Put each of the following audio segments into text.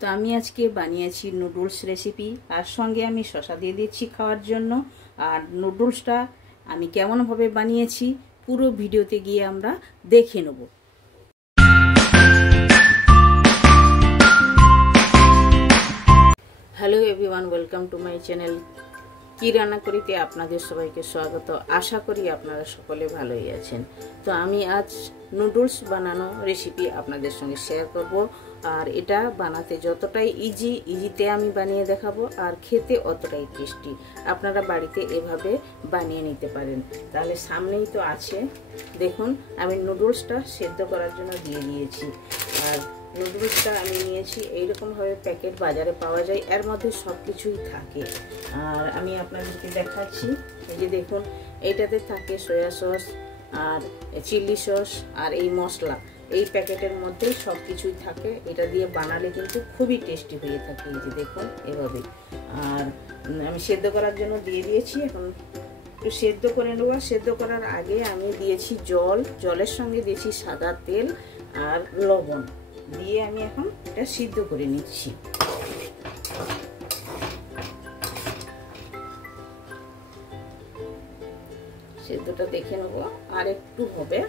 তো আমি আজকে বানিয়েছি নুডলস রেসিপি, আর সঙ্গে আমি শসা দিয়ে দিচ্ছি খাওয়ার জন্য। আর নুডলসটা আমি কেমনভাবে বানিয়েছি পুরো ভিডিওতে গিয়ে আমরা দেখে নেব। Hello everyone, welcome to my channel. কি রান্না করিতে আপনাদের সবাইকে স্বাগত। আশা করি আপনারা সকলে ভালোই আছেন। তো আমি আজ নুডলস বানানো রেসিপি আপনাদের সঙ্গে শেয়ার করব। আর এটা বানাতে যতটাই ইজিতে আমি বানিয়ে দেখাবো, আর খেতে অতটাই টেস্টি। আপনারা বাড়িতে এভাবে বানিয়ে নিতে পারেন। তাহলে সামনেই তো আছে, দেখুন আমি নুডলসটা সেদ্ধ করার জন্য দিয়ে দিয়েছি। আর নুডলসটা আমি নিয়েছি এইরকমভাবে প্যাকেট বাজারে পাওয়া যায়, এর মধ্যে সব কিছুই থাকে। আর আমি আপনাদেরকে দেখাচ্ছি, এই যে দেখুন এইটাতে থাকে সয়া সস আর চিলি সস আর এই মশলা, এই প্যাকেটের মধ্যে সব কিছুই থাকে। এটা দিয়ে বানালে কিন্তু খুবই টেস্টি হয়ে থাকে। এই যে দেখুন এভাবে। আর আমি সেদ্ধ করার জন্য দিয়ে দিয়েছি, এখন একটু সেদ্ধ করে নেব। সেদ্ধ করার আগে আমি দিয়েছি জলের সঙ্গে দিয়েছি সাদা তেল আর লবণ দিয়ে আমি এখন এটা সিদ্ধ করে নিচ্ছি। সেদ্ধটা দেখে নেব, আর একটু হবে।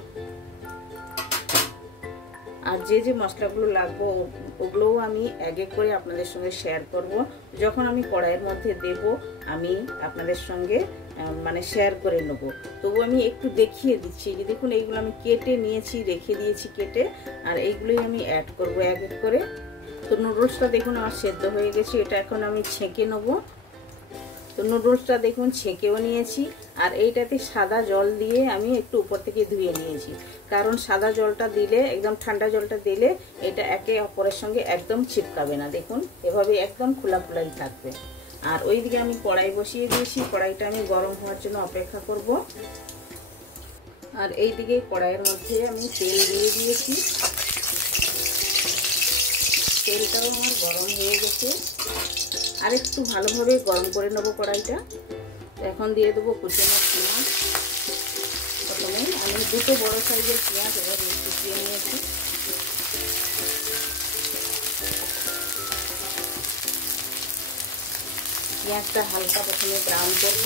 আর যে মশলাগুলো লাগবে ওগুলোও আমি এক এক করে আপনাদের সঙ্গে শেয়ার করব। যখন আমি কড়াইয়ের মধ্যে দেব আমি আপনাদের সঙ্গে শেয়ার করে নেব। তবু আমি একটু দেখিয়ে দিচ্ছি। যে দেখুন এইগুলো আমি কেটে নিয়েছি, রেখে দিয়েছি কেটে, আর এইগুলোই আমি অ্যাড করব এক এক করে। তো নুডলসটা দেখুন আমার সেদ্ধ হয়ে গেছে, এটা এখন আমি ছেঁকে নেব। তো নুডলসটা দেখুন ছেঁকেও নিয়েছি, আর এইটাতে সাদা জল দিয়ে আমি একটু উপর থেকে ধুয়ে নিয়েছি। কারণ সাদা জলটা দিলে, একদম ঠান্ডা জলটা দিলে এটা একে অপরের সঙ্গে একদম চিপকাবে না। দেখুন এভাবে একদম খোলাই থাকবে। আর ওইদিকে আমি কড়াই বসিয়ে দিয়েছি, কড়াইটা আমি গরম হওয়ার জন্য অপেক্ষা করব। আর এইদিকে কড়াইয়ের মধ্যে আমি তেল দিয়ে দিয়েছি, তেলটাও আমার গরম হয়ে গেছে। আর একটু ভালোভাবে গরম করে নেবো কড়াইটা। এখন দিয়ে দেবো কুচনো পেঁয়াজ। প্রথমে আমি দুটো বড় সাইজের পেঁয়াজ এবার কুচিয়ে নিয়েছি। পেঁয়াজটা হালকা প্রথমে ব্রাউন করব।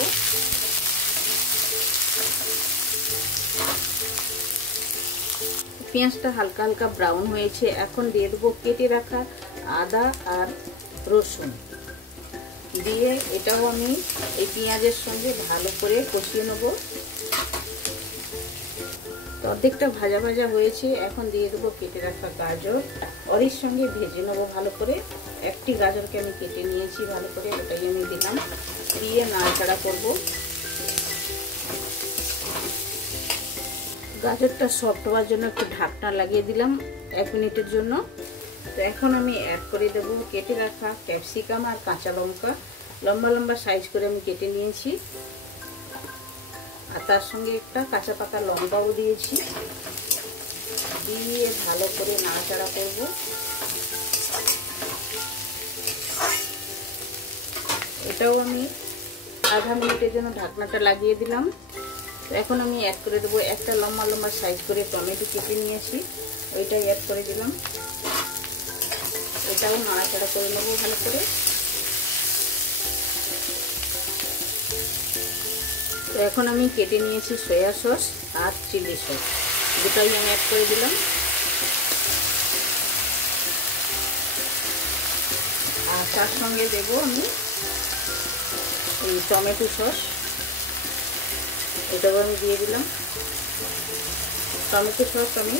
পেঁয়াজটা হালকা হালকা ব্রাউন হয়েছে, এখন দিয়ে দেবো কেটে রাখা আদা আর রসুন দিয়ে এটাও আমি এই পেঁয়াজের সঙ্গে ভালো করে কষিয়ে নেব। তো অর্ধেকটা ভাজা ভাজা হয়েছে, এখন দিয়ে দেবো কেটে রাখা গাজর, ওর সঙ্গে ভেজে নেবো ভালো করে। একটি গাজরকে আমি কেটে নিয়েছি ভালো করে, ওটাই আমি দিলাম, দিয়ে নাড়াচাড়া করব। গাজরটা সফট হওয়ার জন্য একটু ঢাকনা লাগিয়ে দিলাম 1 মিনিটের জন্য। তো এখন আমি অ্যাড করে দেবো কেটে রাখা ক্যাপসিকাম আর কাঁচা লঙ্কা, লম্বা লম্বা সাইজ করে আমি কেটে নিয়েছি। আর তার সঙ্গে একটা কাঁচা পাকা লঙ্কাও দিয়েছি, দিয়ে ভালো করে নাড়াচাড়া করব। এটাও আমি আধা মিনিটের জন্য ঢাকনাটা লাগিয়ে দিলাম। তো এখন আমি অ্যাড করে দেবো একটা লম্বা লম্বা সাইজ করে টমেটো কেটে নিয়েছি, ওইটাই অ্যাড করে দিলাম। এটাও নাড়াচাড়া করে নেবো ভালো করে। তো এখন আমি কেটে নিয়েছি সয়া সস আর চিলি সস, দুটাই আমি অ্যাড করে দিলাম। আর তার সঙ্গে দেবো আমি এই টমেটো সস, এটাও আমি দিয়ে দিলাম। টমেটো সস আমি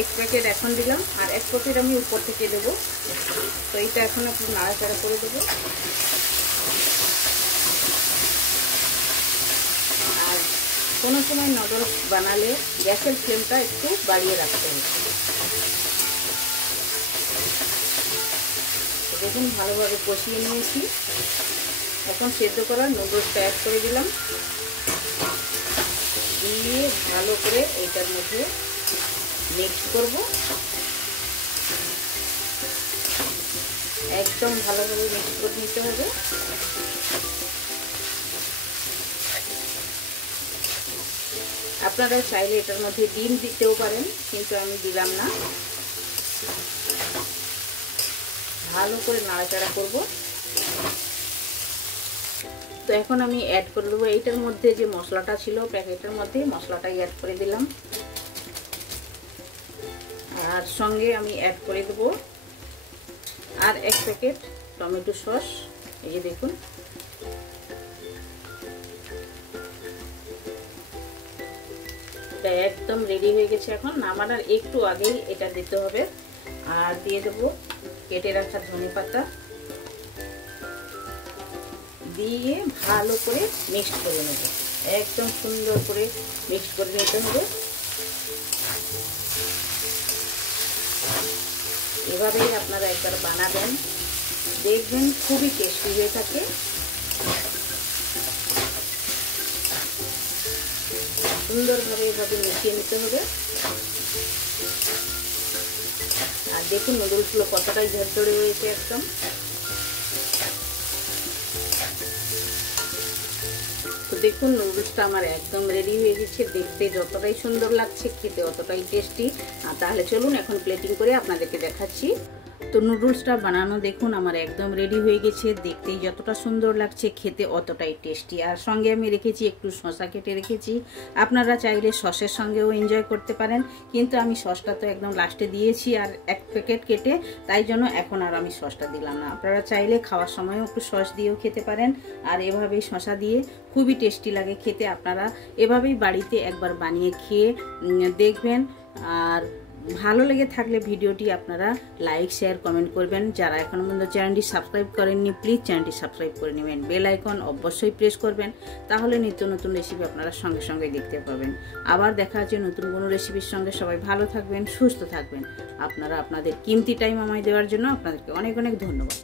1 প্যাকেট এখন দিলাম, আর 1 প্যাকেট আমি উপর থেকে দেবো। তো এইটা এখন একটু নাড়াচাড়া করে দেবো। আর কোনো সময় নুডলস বানালে গ্যাসের ফ্লেমটা একটু বাড়িয়ে রাখতে হবে। দেখুন ভালোভাবে কষিয়ে নিয়েছি, এখন সেদ্ধ করা নুডলসটা অ্যাড করে দিলাম, দিয়ে ভালো করে এইটার মধ্যে মিক্স করব। একদম ভালোভাবে মিক্স করে নিতে হবে। আপনারা চাইলে এটার মধ্যে ডিম দিতেও পারেন, কিন্তু আমি দিলাম না। ভালো করে নাড়াচাড়া করব। তো এখন আমি অ্যাড করে দেবো এইটার মধ্যে যে মশলাটা ছিল প্যাকেটের মধ্যে, মশলাটাই অ্যাড করে দিলাম। আর সঙ্গে আমি অ্যাড করে দেবো আর 1 প্যাকেট টমেটো সস। এই যে দেখুন, এটা একদম রেডি হয়ে গেছে। এখন নামানোর একটু আগেই এটা দিতে হবে। আর দিয়ে দেবো কেটে রাখা ধনেপাতা, দিয়ে ভালো করে মিক্স করে নেব। একদম সুন্দর করে মিক্স করে নিতে হবে। এভাবেই আপনারা একবার বানাবেন, দেখবেন খুবই টেস্টি হয়ে থাকে। সুন্দরভাবে এভাবে মিশিয়ে নিতে হবে। আর দেখুন নুডলসগুলো কতটাই ঝরঝরে হয়েছে একদম। তো দেখুন নুডলসটা আমার একদম রেডি হয়ে গেছে। দেখতে যতটাই সুন্দর লাগছে, খেতে অতটাই টেস্টি। তাহলে চলুন এখন প্লেটিং করে আপনাদেরকে দেখাচ্ছি। তো নুডলসটা বানানো দেখুন আমার একদম রেডি হয়ে গেছে। দেখতেই যতটা সুন্দর লাগছে, খেতে অতটাই টেস্টি। আর সঙ্গে আমি রেখেছি একটু শসা কেটে রেখেছি। আপনারা চাইলে সসের সঙ্গেও এনজয় করতে পারেন, কিন্তু আমি সসটা তো একদম লাস্টে দিয়েছি আর 1 প্যাকেট কেটে, তাই জন্য এখন আর আমি সসটা দিলাম না। আপনারা চাইলে খাওয়ার সময়ও একটু সস দিয়েও খেতে পারেন। আর এভাবেই শসা দিয়ে খুবই টেস্টি লাগে খেতে। আপনারা এভাবেই বাড়িতে একবার বানিয়ে খেয়ে দেখবেন। আর ভালো লেগে থাকলে ভিডিওটি আপনারা লাইক শেয়ার কমেন্ট করবেন। যারা এখনো পর্যন্ত চ্যানেলটি সাবস্ক্রাইব করেননি প্লিজ চ্যানেলটি সাবস্ক্রাইব করে নেবেন। বেল আইকন অবশ্যই প্রেস করবেন, তাহলে নিত্য নতুন রেসিপি আপনারা সঙ্গে সঙ্গে দেখতে পাবেন। আবার দেখা হচ্ছে নতুন কোনো রেসিপির সঙ্গে। সবাই ভালো থাকবেন, সুস্থ থাকবেন। আপনারা আপনাদের কিমতি টাইম আমায় দেওয়ার জন্য আপনাদেরকে অনেক অনেক ধন্যবাদ।